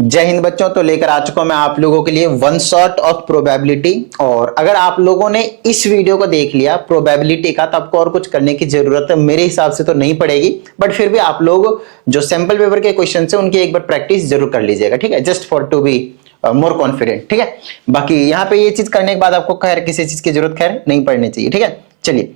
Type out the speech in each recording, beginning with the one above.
जय हिंद बच्चों। तो लेकर आ चुका हूं मैं आप लोगों के लिए वन शॉट ऑफ प्रोबेबिलिटी। और अगर आप लोगों ने इस वीडियो को देख लिया प्रोबेबिलिटी का, तो आपको और कुछ करने की जरूरत मेरे हिसाब से तो नहीं पड़ेगी, बट फिर भी आप लोग जो सैंपल पेपर के क्वेश्चन है उनकी एक बार प्रैक्टिस जरूर कर लीजिएगा, ठीक है, just for to be more confident, ठीक है। बाकी यहाँ पे ये चीज करने के बाद आपको खैर किसी चीज की जरूरत खैर नहीं पड़नी चाहिए, ठीक है। चलिए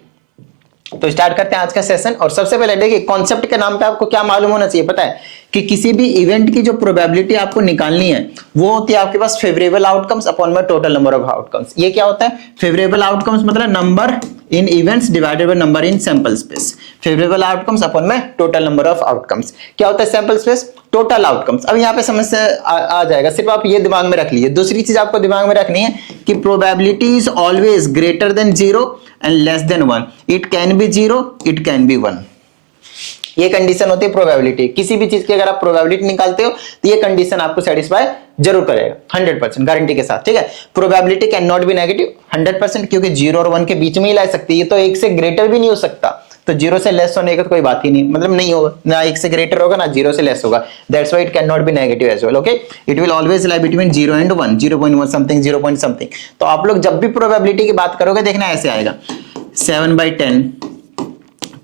तो स्टार्ट करते हैं आज का सेशन। और सबसे पहले देखिए कॉन्सेप्ट के नाम पे आपको क्या मालूम होना चाहिए, पता है कि किसी भी इवेंट की जो प्रोबेबिलिटी आपको निकालनी है वो होती है आपके पास फेवरेबल आउटकम्स अपॉन में टोटल नंबर ऑफ आउटकम्स। ये क्या होता है? फेवरेबल आउटकम्स मतलब number in events divided by number in sample space. Favourable outcomes upon में टोटल नंबर ऑफ आउटकम्स। क्या होता है सैंपल स्पेस? Total outcomes. अब यहाँ पे समस्या आ जाएगा, सिर्फ आप ये दिमाग में रख लीजिए। दूसरी चीज आपको दिमाग में रखनी है कि probability is always greater than 0 and less than 1। It can be 0, it can be 1। ये कंडीशन होती है प्रोबेबिलिटी। किसी भी चीज की अगर आप प्रोबेबिलिटी निकालते हो तो ये कंडीशन आपको सेटिस्फाई जरूर करेगा 100% गारंटी के साथ, ठीक है। Probability can not be negative 100%, क्योंकि 0 और 1 के बीच में ही ला सकती है। ये तो 1 से ग्रेटर भी नहीं हो सकता, तो 0 से लेस होने का तो कोई बात ही नहीं, मतलब नहीं होगा, ना 1 से ग्रेटर होगा ना 0 से लेस होगा। That's why it can not be negative as well, okay. It will always lie between 0 and 1, 0.1 something, 0 point something. तो आप लोग जब भी प्रोबेबिलिटी की बात करोगे देखना ऐसे आएगा 7/10,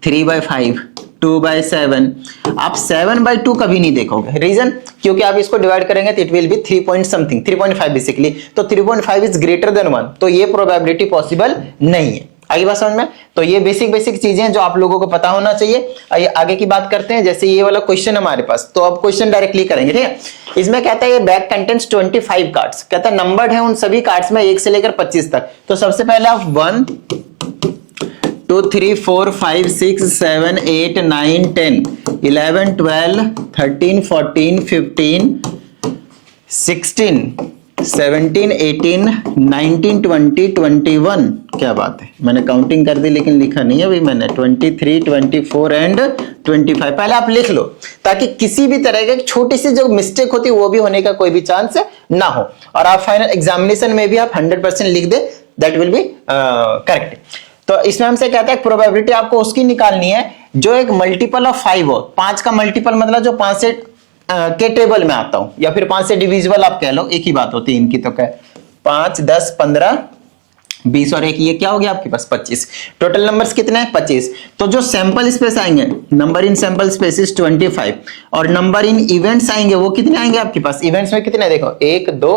3/5, 2/7। आप 7/2 कभी नहीं देखोगे। रीजन? क्योंकि आप इसको डिवाइड करेंगे तो it will be 3 point something, 3.5 basically. तो 3.5 इज ग्रेटर देन 1, तो ये प्रोबेबिलिटी पॉसिबल नहीं है। आगे बात समझ में? तो ये बेसिक चीजें जो आप लोगों को पता होना चाहिए। आगे की बात करते हैं। जैसे ये वाला क्वेश्चन हमारे पास, तो अब क्वेश्चन डायरेक्टली करेंगे, ठीक है। इसमें कहता है ये बैग कंटेंट्स 25 कार्ड्स। कहता है नंबर्ड है उन सभी कार्ड्स में 1 से लेकर 25 तक। तो सबसे पहले आप 1 2 3 4 5 6 7 8 9 10 11 12 13 14 15 16 17 18 19 20 21। क्या बात है, मैंने काउंटिंग कर दी लेकिन लिखा नहीं है अभी मैंने। 23 24 एंड 25 पहले आप लिख लो, ताकि किसी भी तरह की छोटी सी जो मिस्टेक होती है वो भी होने का कोई भी चांस ना हो। और आप फाइनल एग्जामिनेशन में भी आप 100% लिख दे, दैट विल बी करेक्ट। तो इसमें हमसे कहता है प्रोबेबिलिटी आपको उसकी निकालनी है जो एक मल्टीपल ऑफ 5 हो। 5 का मल्टीपल मतलब जो 5 से के टेबल में आता हूं, या फिर 5 से डिविजिबल आप कह लो, एक ही बात होती है इनकी। तो क्या 5 10 15 20 और एक ये क्या हो गया आपके पास 25। टोटल नंबर्स कितने हैं? 25। तो जो सैंपल स्पेस आएंगे, number in sample space is 25, और नंबर इन इवेंट्स आएंगे वो कितने आएंगे आपके पास? इवेंट्स में कितने देखो 1 2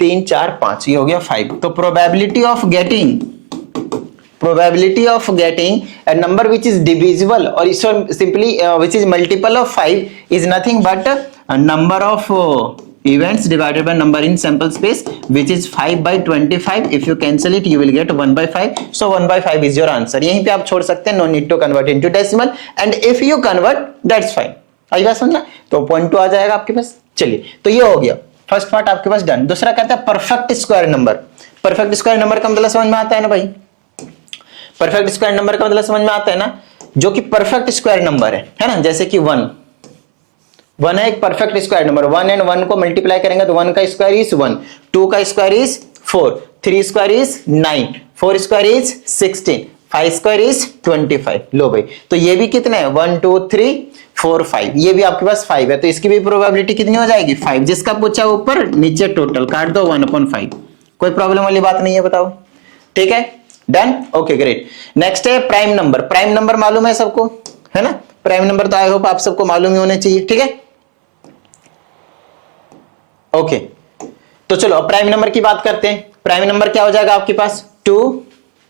3 4 5, ये हो गया 5। तो probability of getting a number which is divisible or simply which is multiple of 5 is nothing but a number of events divided by number in sample space, which is 5/25. if you cancel it you will get 1/5. so 1/5 is your answer. यहीं पे आप छोड़ सकते हैं, no need to convert into decimal, and if you convert that's fine. आई बात समझना? तो 0.2 आ जाएगा आपके पास। चलिए तो ये हो गया फर्स्ट पार्ट आपके पास डन। दूसरा कहता है perfect square number. Perfect square number का मतलब समझ में आता है ना भाई? परफेक्ट स्क्वायर नंबर का मतलब समझ में आता है ना, जो कि परफेक्ट स्क्वायर नंबर है ना। जैसे कि 1 है एक परफेक्ट स्क्वायर नंबर। 1 एंड 1 को मल्टीप्लाई करेंगे तो 1 का स्क्वायर इज 1, 2 का square is 4, 3 square is 9, 4 square is 16, 5 square is 25। लो भाई, तो ये भी कितने हैं? 1 2 3 4 5, ये भी आपके पास 5 है। तो इसकी भी प्रोबेबिलिटी कितनी हो जाएगी? 5। जिसका पूछा ऊपर नीचे टोटल काट दो 1/5। कोई प्रॉब्लम वाली बात नहीं है, बताओ, ठीक है, डन, ओके ग्रेट। नेक्स्ट है प्राइम नंबर। प्राइम नंबर मालूम है सबको, है ना? प्राइम नंबर तो आई होप आप सबको मालूम ही होने चाहिए, ठीक है, ओके। तो चलो अब प्राइम नंबर की बात करते हैं। प्राइम नंबर क्या हो जाएगा आपके पास? 2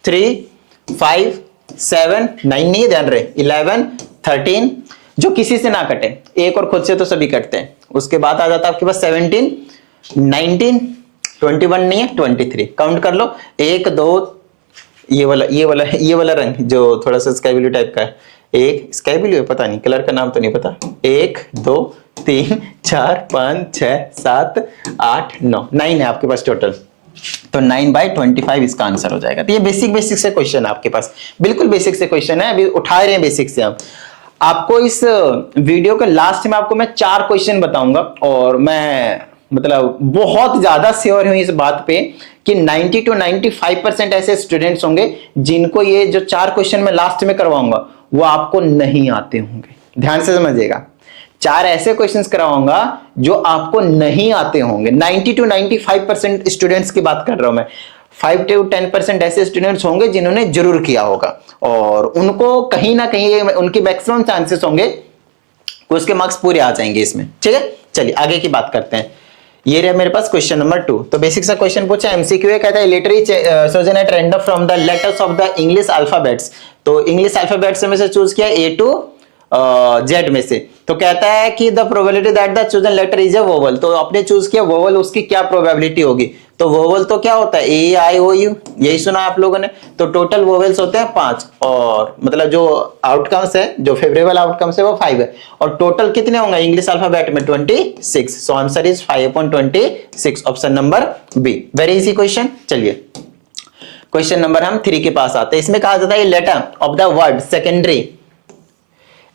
3 5 7 9 नहीं ध्यान रहे, 11 13, जो किसी से ना कटे, एक और खुद से तो सभी कटते हैं। उसके बाद आ जाता है आपके पास 17 19 21 नहीं है 23। काउंट कर लो 1 2, ये वाला रंग जो थोड़ा सा स्काई ब्लू टाइप का है, एक स्काई ब्लू है, पता नहीं कलर का नाम तो नहीं पता। 1 2 3 4 5 6 7 8 9 9 है आपके पास टोटल। तो 9/25 इसका आंसर हो जाएगा। तो ये बेसिक से क्वेश्चन है आपके पास, बिल्कुल बेसिक से क्वेश्चन है, अभी उठा रहे हैं बेसिक से हम। आपको इस वीडियो के लास्ट में आपको मैं 4 क्वेश्चन बताऊंगा, और मैं मतलब बहुत ज्यादा श्योर हूं इस बात पे कि 90 to 95% ऐसे स्टूडेंट्स होंगे जिनको ये जो 4 क्वेश्चन मैं लास्ट में करवाऊंगा वो आपको नहीं आते होंगे। ध्यान से समझिएगा, 4 ऐसे क्वेश्चंस कराऊंगा जो आपको नहीं आते होंगे। 90 to 95% स्टूडेंट्स की बात कर रहा हूं मैं। 5 to 10% ऐसे स्टूडेंट्स होंगे जिन्होंने जरूर किया होगा और उनको कहीं ना कहीं उनकी मैक्सिमम चांसेस होंगे उसके मार्क्स पूरे आ जाएंगे इसमें। ठीक है, चलिए आगे की बात करते हैं। ये रहा मेरे पास क्वेश्चन नंबर 2। तो बेसिक सा क्वेश्चन पूछा, एमसीक्यू है, कहता है literary chosen at random from the letters of the English alphabets. तो इंग्लिश अल्फाबेट्स में से चूज किया ए टू जेड में से। तो कहता है कि the probability that the chosen letter is a vowel. तो आपने चूज किया वोवल, उसकी क्या प्रोबेबिलिटी होगी? तो वोवल तो क्या होता है, ए आई ओ यू, यही सुना आप लोगों ने। तो टोटल वोवेल्स होते हैं 5 और मतलब जो आउटकम्स है, जो फेवरेबल आउटकम्स है वो 5 है। और टोटल कितने होंगे इंग्लिश अल्फाबेट में? 26। So answer is 5/26, option number B. Very easy question. चलिए क्वेश्चन नंबर हम 3 के पास आते हैं। इसमें कहा जाता है letter of the word secondary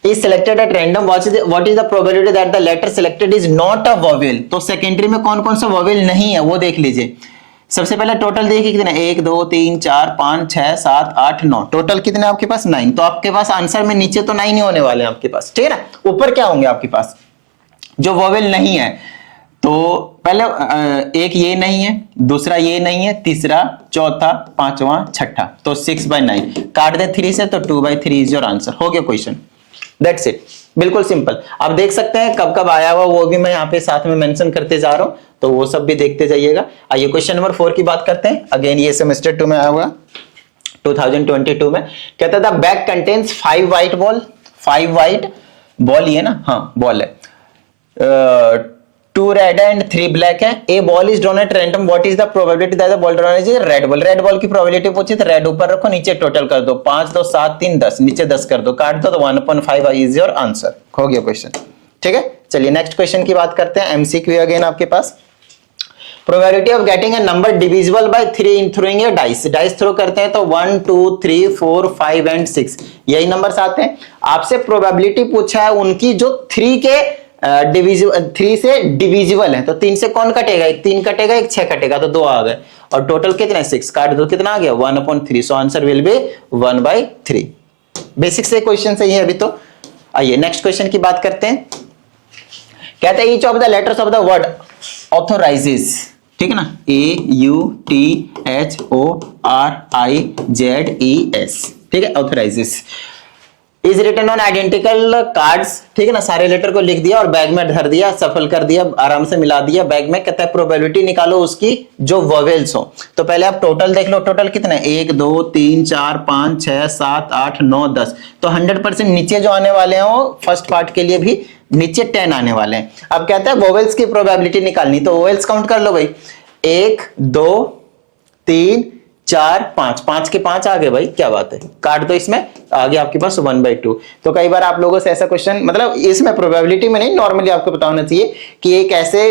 is selected at random, what is the probability that the letter selected is not a vowel। तो सेकेंडरी में कौन कौन सा वॉवेल नहीं है वो देख लीजिए। सबसे पहले टोटल देखिए कितने, 1 2 3 4 5 6 7 8 9, टोटल कितने आपके पास? 9। तो आपके पास आंसर में नीचे तो 9 ही होने वाले हैं आपके पास, ठीक है ना। ऊपर क्या होंगे आपके पास जो वॉवेल नहीं है? तो पहले एक ये नहीं है, दूसरा ये नहीं है, तीसरा, चौथा, पांचवा, छठा। तो 6/9 काट दे 3 से, तो 2/3 इज योर आंसर। हो गया क्वेश्चन, दैट्स इट, बिल्कुल सिंपल। आप देख सकते हैं कब कब आया हुआ वो भी मैं यहाँ पे साथ में मेंशन करते जा रहा हूं, तो वो सब भी देखते जाइएगा। आइए क्वेश्चन नंबर 4 की बात करते हैं। अगेन ये सेमेस्टर 2 में आया हुआ 2022 में। कहता था bag contains 5 white ball. 5 white ball, ये ना, हाँ बॉल है। 2 रेड एंड 3 ब्लैक है। A ball is drawn at random, what is the probability that the ball drawn is red ball. Red ball की प्रोबेबिलिटी पूछी तो रेड ऊपर रखो, नीचे टोटल कर दो, 5 2 7 3 10, नीचे 10 कर दो, काट दो, तो 1/5 इज योर आंसर। हो गया क्वेश्चन, ठीक है। चलिए नेक्स्ट क्वेश्चन की बात करते हैं। एमसीक्यू अगेन आपके पास, probability of getting a number divisible by 3 in throwing a dice. Dice throw करते हैं तो 1 2 3 4 5 एंड 6 यही नंबर्स आते हैं। आपसे प्रोबेबिलिटी पूछा है उनकी जो 3 के 3 से डिविजिबल है। तो 3 से कौन कटेगा? एक 3 कटेगा, एक 6 कटेगा, तो 2 आ गए। और टोटल कितने? 6 काट दो, कितना आ गया? 1/3। So answer will be 1/3। Basic से क्वेश्चन सही है अभी तो। आइए नेक्स्ट क्वेश्चन की बात करते हैं। कहते हैं each of the letters of the word authorises, ठीक है ना, AUTHORIZES, ठीक है, authorises is written on identical cards, ठीक है ना। सारे लेटर को लिख दिया और बैग में धर दिया, सफल कर दिया, आराम से मिला दिया बैग में। कहता है प्रोबेबिलिटी निकालो उसकी जो वोवेल्स हो। तो पहले आप टोटल देख लो, टोटल कितना है? 1 2 3 4 5 6 7 8 9 10। तो 100% नीचे जो आने वाले हैं वो फर्स्ट पार्ट के लिए भी नीचे 10 आने वाले हैं। अब कहता है वोवेल्स की प्रोबेबिलिटी निकालनी, तो वोवेल्स काउंट कर लो भाई। 1 2 3 4 5, 5 के 5 आ गए भाई, क्या बात है, काट दो, इसमें आ गया आपके पास 1/2। तो कई बार आप लोगों से ऐसा क्वेश्चन, मतलब इसमें प्रोबेबिलिटी में नहीं, नॉर्मली आपको पता होना चाहिए कि एक ऐसे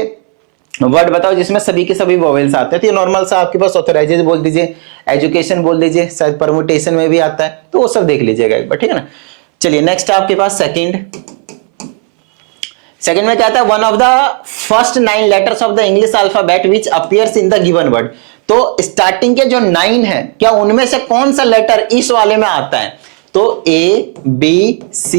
वर्ड बताओ जिसमें सभी के सभी वोवेल्स आते हैं। तो नॉर्मल सा आपके पास ऑथराइजेज बोल दीजिए, एजुकेशन बोल दीजिए, शायद परमुटेशन में भी आता है, तो वो सब देख लीजिएगा एक बार, ठीक है ना। चलिए नेक्स्ट आपके पास सेकंड में क्या आता है? One of the first 9 letters of the English alphabet which appears in the given word. तो स्टार्टिंग के जो 9 है, क्या उनमें से कौन सा लेटर इस वाले में आता है? तो A B C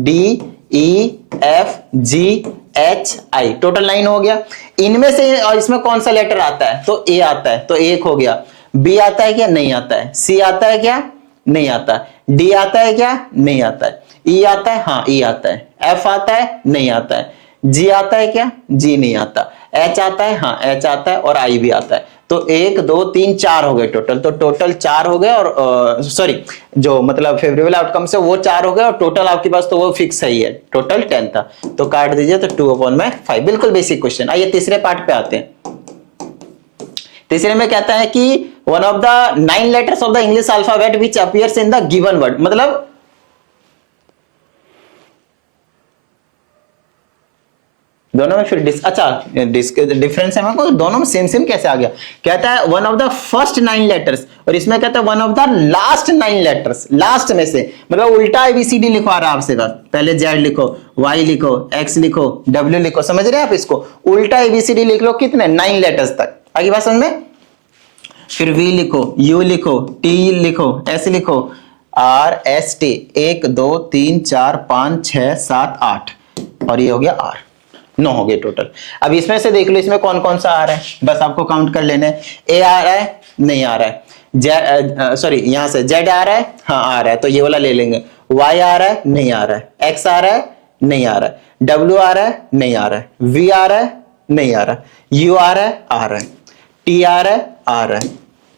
D E F G H I, total 9 हो गया। इनमें से और इसमें कौन सा लेटर आता है? तो A आता है, तो 1 हो गया। B आता है क्या? नहीं आता है। C आता है क्या? नहीं आता। D आता है क्या? नहीं आता है। E आता है? हाँ E आता है। F आता है? नहीं आता है। G आता है क्या? G नहीं आता। H आता है? हाँ H आता है। और I भी आता है। तो 1 2 3 4 हो गए टोटल। तो टोटल 4 हो गए, और सॉरी जो मतलब फेवरेबल आउटकम से वो 4 हो गए, और टोटल आपके पास तो वो फिक्स ही है, टोटल 10 था। तो काट दीजिए, तो 2/5। बिल्कुल बेसिक क्वेश्चन। आइए तीसरे पार्ट पे आते हैं। तीसरे में कहता है कि one of the 9 letters of the English alphabet which appears in the given word, मतलब दोनों में फिर डिफरेंस है मेरे को, दोनों में सेम कैसे आ गया? कहता है one of the first 9 letters, और इसमें कहता है one of the last 9 letters, last में से, मतलब उल्टा ABCD लिखवा रहा है आपसे। बस पहले Z लिखो, Y लिखो, X लिखो, W लिखो, समझ रहे हैं आप इसको? उल्टा ABCD लिख लो, कितने? 9 लेटर्स तक। आगे बात समझ में? फिर V लिखो, U लिखो, T लिखो, S लिखो, R S T, 1 2 3 4 5 6 7 8, और ये हो गया आर, 9 हो गए टोटल। अब इसमें से देख लो इसमें कौन कौन सा आ रहा है, बस आपको काउंट कर लेना है। ए आ रहा है, नहीं आ रहा है, सॉरी यहां से जेड आ रहा है, हाँ आ रहा है, तो ये वाला ले लेंगे। वाई आ रहा है, नहीं आ रहा है। एक्स आ रहा है, नहीं आ रहा है। डब्ल्यू आ रहा है, नहीं आ रहा है। वी आ रहा है, नहीं आ रहा है। यू आ रहा है, आ रहा है। टी आ रहा है, आ रहा है,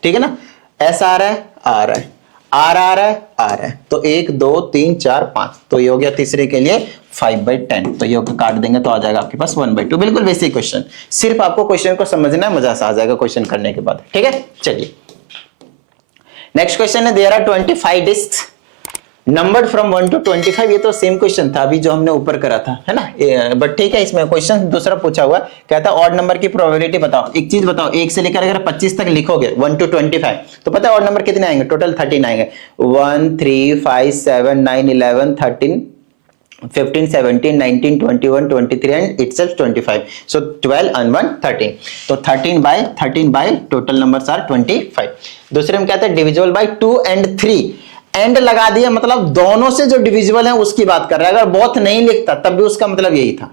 ठीक है ना। एस आ रहा है, आ रहा है। आर आ रहा है, आ रहा है। तो 1 2 3 4 5, तो ये हो गया तीसरे के लिए 5/10। तो ये काट देंगे तो आ जाएगा आपके पास 1/2। बिल्कुल बेसिक क्वेश्चन, सिर्फ आपको क्वेश्चन को समझना है, मजा सा आ जाएगा क्वेश्चन करने के बाद, ठीक है। चलिए नेक्स्ट क्वेश्चन है, there are 25 discs numbered from 1 to 25। ये तो सेम क्वेश्चन था अभी जो हमने ऊपर करा था, है ना। बट ठीक है, इसमें क्वेश्चन दूसरा पूछा हुआ, कहता है ऑड नंबर की प्रोबेबिलिटी बताओ। एक चीज बताओ, 1 से लेकर अगर 25 तक लिखोगे 1 to 25, तो पता है ऑड नंबर कितने आएंगे? टोटल 13 आएंगे। 1 3 5 7 9 11 13 15 17 19 21 23 एंड इटसेल्फ 25। सो 12 and 1 13, तो 13 बाय टोटल नंबर्स आर 25। दूसरे में कहते हैं डिविजिबल बाय 2 and 3। एंड लगा दिया, मतलब दोनों से जो डिविजिबल है उसकी बात कर रहा है। अगर बोथ नहीं लिखता तब भी उसका मतलब यही था।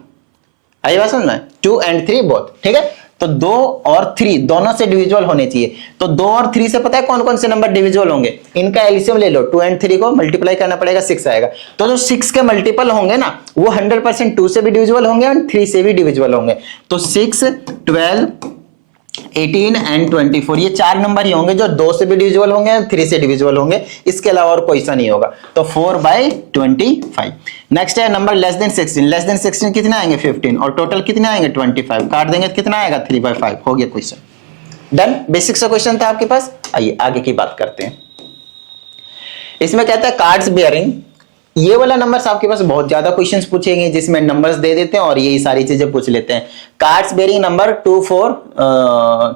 आई बात समझ में? 2 and 3 बोथ, ठीक है। तो 2 और 3 दोनों से डिविजिबल होने चाहिए। तो 2 और 3 से पता है कौन कौन से नंबर डिविजिबल होंगे? इनका एलसीएम ले लो, 2 and 3 को मल्टीप्लाई करना पड़ेगा, 6 आएगा। तो जो 6 के मल्टीपल होंगे ना, वो 100% 2 से भी डिविजिबल होंगे और 3 से भी डिविजिबल होंगे। तो 6 12 18 एंड 24, ये 4 नंबर ही होंगे जो 2 से भी डिविजिबल होंगे और 3 से डिविजिबल होंगे, इसके अलावा और कोई सा नहीं होगा। तो 4/25। नेक्स्ट है number less than 16। Less than 16 कितने आएंगे? 15, और टोटल कितने आएंगे? 25। काट देंगे तो कितना आएगा? 3/5। हो गया क्वेश्चन डन। बेसिक सा क्वेश्चन था आपके पास। आइए आगे की बात करते हैं। इसमें कहता है कार्ड्स बेयरिंग, ये वाला नंबर्स आपके पास बहुत ज्यादा क्वेश्चंस पूछेंगे जिसमें नंबर्स दे देते हैं और यही सारी चीजें पूछ लेते हैं। Cards bearing number 2 4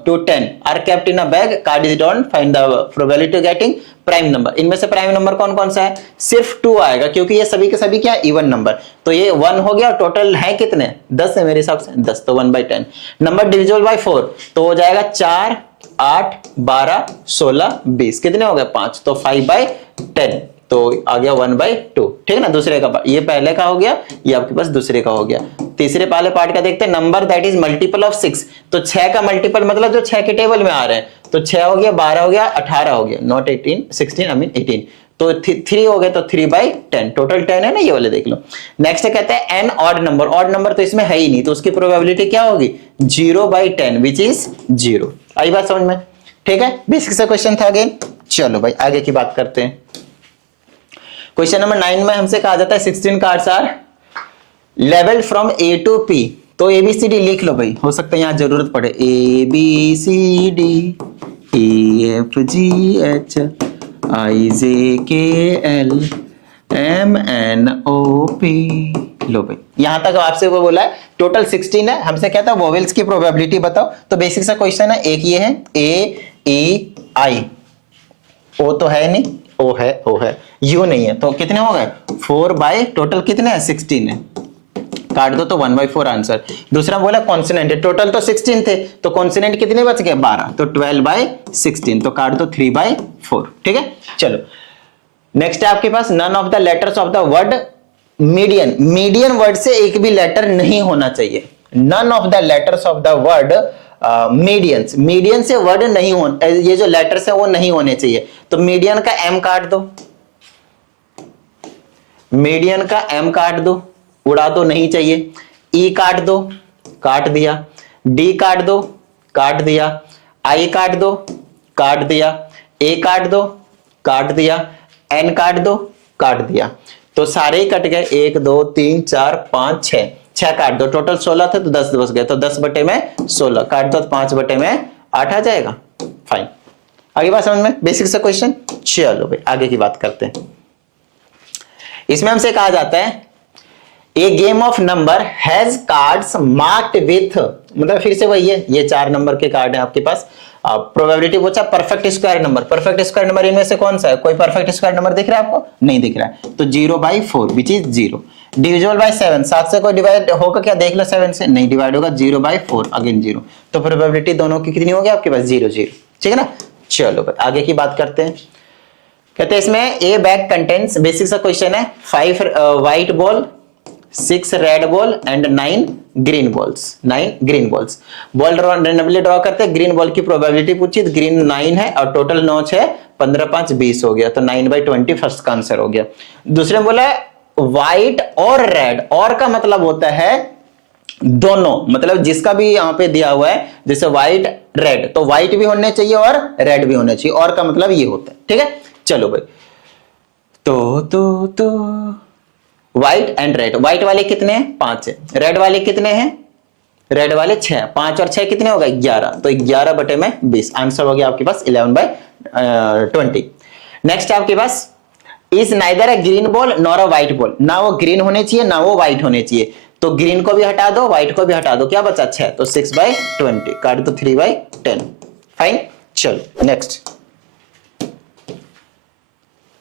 to 10 are kept in a bag, card is drawn, find the probability of getting prime number. इनमें से प्राइम नंबर कौन कौन सा है? सिर्फ 2 आएगा, क्योंकि ये सभी के सभी क्या इवन नंबर। तो ये 1 हो गया, टोटल है कितने? 10 है मेरे हिसाब से, 10, तो 1/10। नंबर डिविजिबल बाय 4, तो हो जाएगा 4 8 12 16 20, कितने हो गए? 5, तो 5/10, तो आ गया 1/2, ठीक है ना। दूसरे का, ये पहले का हो गया, ये आपके पास दूसरे का हो गया। तीसरे पहले पार्ट का देखते हैं, number that is multiple of 6। तो 6 का मल्टीपल मतलब जो 6 के टेबल में आ रहे हैं, तो 6 हो गया, 12 हो गया, 18 हो गया, नॉट 18 16 आई मीन 18। तो 3 हो गए, तो 3/10, टोटल 10 है ना, ये वाले देख लो। नेक्स्ट कहते हैं an odd number. Odd number तो इसमें है ही नहीं, तो उसकी प्रोबेबिलिटी क्या होगी? 0/10 विच इज 0। आई बात समझ में? ठीक है, बेसिक सा क्वेश्चन था अगेन। चलो भाई आगे की बात करते हैं। क्वेश्चन नंबर 9 में हमसे कहा जाता है 16 cards are labelled from A to P। तो ABCD लिख लो भाई, हो सकता है यहां जरूरत पड़े। ABCD EFGH IJKL MNOP। लो भाई, यहां तक आपसे वो बोला है टोटल 16 है। हमसे कहता है वोवेल्स की प्रोबेबिलिटी बताओ। तो बेसिक सा क्वेश्चन है, एक ये है AEI, O तो है नहीं, O है, U नहीं है, तो कितने हो गए? 4 टोटल कितने हैं? 16 है, काट दो तो 1/4 आंसर। दूसरा बोला कॉन्सोनेंट है, टोटल तो 16 थे, तो कॉन्सोनेंट कितने बच गए? 12, तो 12/16, तो काट दो 3/4, ठीक है। चलो नेक्स्ट है आपके पास none of the letters of the word median. Median word से एक भी लेटर नहीं होना चाहिए। None of the letters of the word medians, median से वर्ड नहीं हो, ये जो लेटर्स है वो नहीं होने चाहिए। तो मीडियन का M काट दो, मीडियन का M काट दो, उड़ा दो, नहीं चाहिए। E काट दो, काट दिया। D काट दो, काट दिया। I काट दो, काट दिया। A काट दो, काट दिया। N काट दो, काट दिया। तो सारे ही कट गए, 1 2 3 4 5 6, 6 काट दो। टोटल 16 थे तो 10 बच गए, तो 10/16 काट दो तो 5/8 आ जाएगा। फाइन, आगे बात समझ में? बेसिक सा क्वेश्चन। चलो भाई आगे की बात करते हैं। इसमें हमसे कहा जाता है a game of number has cards marked with, मतलब फिर से वही है, ये 4 नंबर के कार्ड है आपके पास। प्रोबेबिलिटी पूछा perfect square number. Perfect square number इनमें से कौन सा है? कोई परफेक्ट स्क्वायर नंबर दिख रहा है आपको? नहीं दिख रहा है, तो 0/4 विच इज 0। डिविजिबल बाय 7, 7 से कोई डिवाइड होगा क्या? देख लो, 7 से नहीं डिवाइड होगा, 0/4 अगेन 0। तो प्रोबेबिलिटी दोनों की कितनी होगी आपके पास? 0 0, ठीक है ना। चलो भाई आगे की बात करते हैं। कहते हैं इसमें ए बैग कंटेंट्स, बेसिक सा क्वेश्चन है, 5 white ball, 6 red ball and 9 green balls. 9 green balls. Ball randomly draw करते हैं, ग्रीन बॉल की प्रोबेबिलिटी पूछी तो ग्रीन 9 है और टोटल 9 है 15 5 20 हो गया, तो 9/20 फर्स्ट का आंसर हो गया। दूसरे में बोला है व्हाइट और रेड, और का मतलब होता है दोनों, मतलब जिसका भी यहां पे दिया हुआ है जैसे व्हाइट रेड, तो व्हाइट भी होने चाहिए और रेड भी होने चाहिए, और का मतलब ये होता है। ठीक है, चलो भाई, तो व्हाइट एंड रेड। व्हाइट वाले कितने हैं? 5 है। रेड वाले कितने हैं? रेड वाले 6। 5 और 6 कितने हो गए? 11। तो 11 बटे में 20 आंसर हो गया आपके पास 11/20। नेक्स्ट आपके पास is neither a green ball nor a white ball. ना वो ग्रीन होने चाहिए ना वो व्हाइट होने चाहिए, तो ग्रीन को भी हटा दो, व्हाइट को भी हटा दो, क्या बचा? 6। तो 6/20 काट दो, 3/10। फाइन, चलो नेक्स्ट।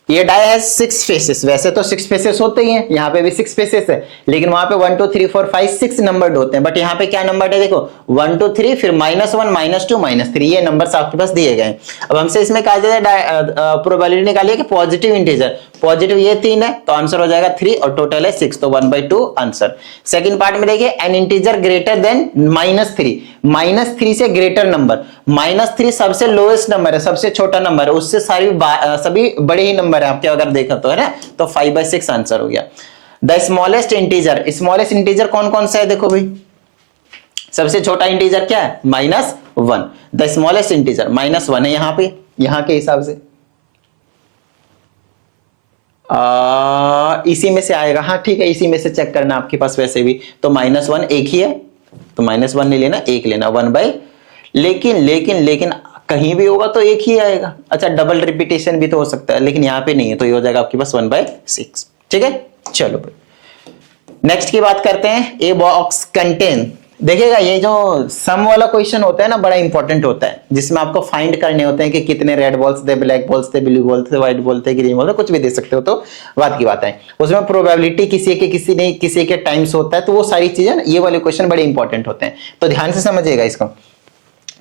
ये डाई है 6 फेसेस, वैसे तो 6 फेसेस होते ही हैं, यहाँ पे भी 6 फेसेस है, लेकिन वहां पे 1 2 3 4 5 6 नंबर्ड होते हैं, बट यहाँ पे क्या नंबर है? देखो 1 2 3 फिर -1 -2 -3, ये नंबर्स आपके पास दिए गए हैं। अब हमसे इसमें कहा जाता है प्रोबेबिलिटी निकालिए कि पॉजिटिव इंटीजर, पॉजिटिव ये 3 है तो आंसर हो जाएगा 3 और टोटल है 6, तो 1/2 आंसर। सेकंड पार्ट में देखिए एन इंटीजर ग्रेटर देन -3, -3 से ग्रेटर नंबर, -3 सबसे लोएस्ट नंबर है, सबसे छोटा नंबर है, उससे सभी बड़े ही नंबर है आपके अगर देखा तो, है ना, तो 5/6 आंसर हो गया। The smallest integer, smallest integer कौन कौन सा है? देखो भाई, सबसे छोटा इंटीजर क्या है? -1। द स्मॉलेस्ट इंटीजर -1 है यहाँ पे, यहाँ के हिसाब से इसी में से आएगा। हाँ ठीक है, इसी में से चेक करना आपके पास वैसे भी, तो -1 एक ही है, तो -1 नहीं लेना, एक लेना, 1/, लेकिन कहीं भी होगा तो एक ही आएगा। अच्छा, डबल रिपीटेशन भी तो हो सकता है, लेकिन यहाँ पे नहीं है, तो ये हो जाएगा आपके पास 1/6। ठीक है, चलो भाई नेक्स्ट की बात करते हैं। ए बॉक्स कंटेन, देखिएगा ये जो सम वाला क्वेश्चन होता है ना, बड़ा इंपॉर्टेंट होता है, जिसमें आपको फाइंड करने होते हैं कि कितने रेड बॉल्स थे, ब्लैक बॉल्स थे, ब्लू बॉल्स थे, व्हाइट बॉल थे, ग्रीन बॉल थे, कुछ भी दे सकते हो, तो बात की बात है। उसमें प्रोबेबिलिटी किसी के टाइम्स होता है, तो वो सारी चीजें, ये वाले क्वेश्चन बड़े इंपॉर्टेंट होते हैं, तो ध्यान से समझिएगा इसको।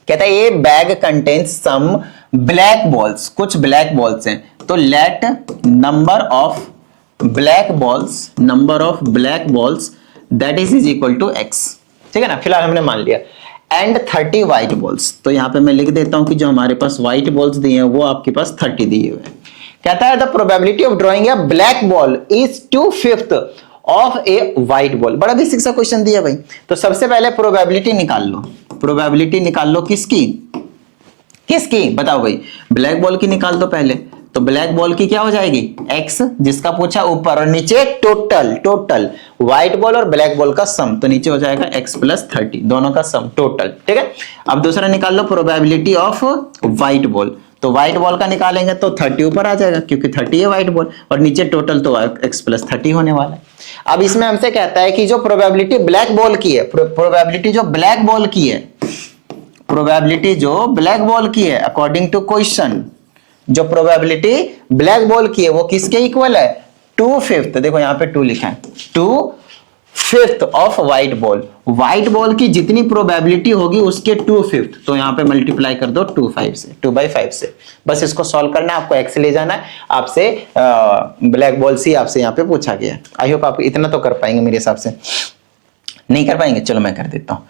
कहता है ये bag contains some black balls, कुछ ब्लैक बॉल्स हैं, तो let number of black balls that is equal to x। ठीक है ना, फिलहाल हमने मान लिया, एंड 30 व्हाइट बॉल्स, तो यहां पे मैं लिख देता हूं कि जो हमारे पास व्हाइट बॉल्स दिए हैं वो आपके पास 30 दिए हुए हैं। कहता है the probability of drawing a black ball is 2/5 of a white ball. बड़ा बेसिक सा क्वेश्चन दिया भाई, तो सबसे पहले प्रोबेबिलिटी निकाल लो, प्रोबेबिलिटी निकाल लो किसकी बताओ भाई, ब्लैक बॉल की निकाल दो पहले, तो ब्लैक बॉल की क्या हो जाएगी? x, जिसका पूछा ऊपर, और नीचे टोटल व्हाइट बॉल और ब्लैक बॉल का सम, तो नीचे हो जाएगा x + 30, दोनों का सम टोटल। ठीक है, अब दूसरा निकाल लो प्रोबेबिलिटी ऑफ व्हाइट बॉल, तो व्हाइट बॉल का निकालेंगे तो 30 ऊपर आ जाएगा क्योंकि 30 है व्हाइट बॉल, और नीचे टोटल तो x + 30 होने वाला है। अब इसमें हमसे कहता है कि जो प्रोबेबिलिटी ब्लैक बॉल की है, प्रोबेबिलिटी जो ब्लैक बॉल की है अकॉर्डिंग टू क्वेश्चन, जो प्रोबेबिलिटी ब्लैक बॉल की है वो किसके इक्वल है? 2/5, देखो यहाँ पे 2 लिखा है, 2/5 of white ball. White ball की जितनी प्रोबेबिलिटी होगी उसके 2/5, तो यहाँ पे मल्टीप्लाई कर दो 2/5 से। बस इसको सॉल्व करना है, आपको एक्स ले जाना है, आपसे ब्लैक बॉल सी आपसे यहाँ पे पूछा गया। आई होप आप इतना तो कर पाएंगे, मेरे हिसाब से नहीं कर पाएंगे, चलो मैं कर देता हूँ।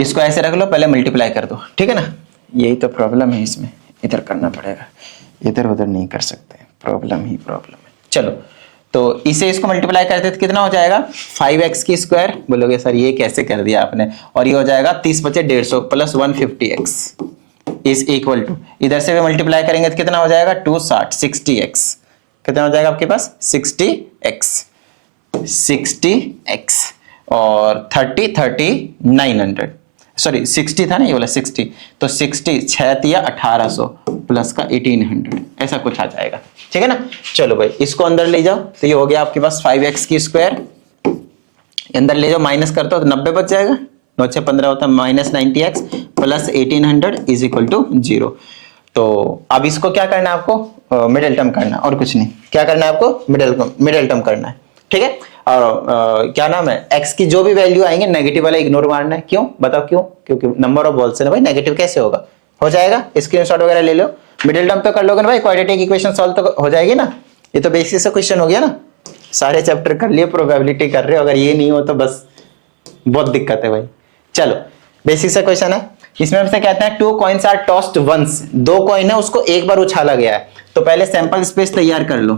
इसको ऐसे रख लो, पहले मल्टीप्लाई कर दो, ठीक है ना, यही तो प्रॉब्लम है इसमें, इधर करना पड़ेगा, इधर उधर नहीं कर सकते, प्रॉब्लम है। चलो, तो इसे इसको मल्टीप्लाई करते तो कितना हो जाएगा? 5x² बोलोगे सर ये कैसे कर दिया आपने, और ये हो जाएगा 30 × 150 + 150x इज इक्वल टू, इधर से भी मल्टीप्लाई करेंगे तो कितना हो जाएगा? 260 60x, कितना हो जाएगा आपके पास? 60x और 900, सॉरी 60 था ना ये वाला 60, तो 60 6 × 1800 प्लस का 1800, ऐसा कुछ आ जाएगा। ठीक है ना, चलो भाई इसको अंदर ले जाओ, तो ये हो गया आपके पास 5x², अंदर ले जाओ, माइनस करते हो तो 90 बच जाएगा, 9 6 15 होता है, -90x plus 1800 is equal to 0। तो अब इसको क्या करना है आपको? मिडिल टर्म करना, और कुछ नहीं। क्या करना है आपको? मिडिल टर्म करना है, ठीक है। और क्या नाम है, x की जो भी वैल्यू आएंगे नेगेटिव वाला इग्नोर मारना है। क्यों बताओ क्यों? क्योंकि नंबर ऑफ बॉल्स है ना भाई, नेगेटिव कैसे होगा? हो जाएगा, स्क्रीनशॉट वगैरह ले लो, मिडिल टर्म तो कर लोगे ना भाई, क्वाड्रेटिक इक्वेशन सॉल्व तो हो जाएगी ना, ये तो बेसिक से क्वेश्चन हो गया ना। सारे चैप्टर कर लिए, प्रोबेबिलिटी कर रहे हो, अगर ये नहीं हो तो बस बहुत दिक्कत है भाई। चलो बेसिक सा क्वेश्चन है, इसमें हमसे कहते हैं 2 coins are tossed once, 2 coin है उसको एक बार उछाला गया है। तो पहले सैंपल स्पेस तैयार कर लो।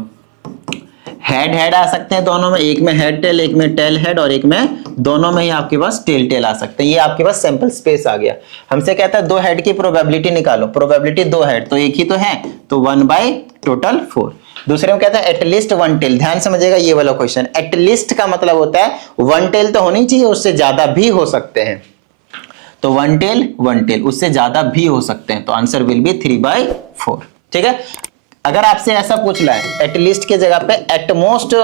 हेड हेड आ सकते हैं दोनों में, एक में हेड टेल, एक में टेल हेड, और एक में दोनों में ही आपके पास टेल टेल आ सकते हैं। ये आपके पास सैंपल स्पेस आ गया। हमसे कहता है 2 हेड की प्रोबेबिलिटी निकालो। प्रोबेबिलिटी 2 हेड तो एक ही तो है, तो 1 बाय टोटल 4। दूसरे में कहता है एटलीस्ट 1 टेल। ध्यान समझिएगा ये वाला क्वेश्चन, एटलीस्ट का मतलब होता है 1 टेल तो होनी चाहिए, उससे ज्यादा भी हो सकते हैं। तो 1 टेल उससे ज्यादा भी हो सकते हैं, तो आंसर विल बी 3/4। ठीक है। अगर आपसे ऐसा पूछ रहा है एटलीस्ट के जगह पे एटमोस्ट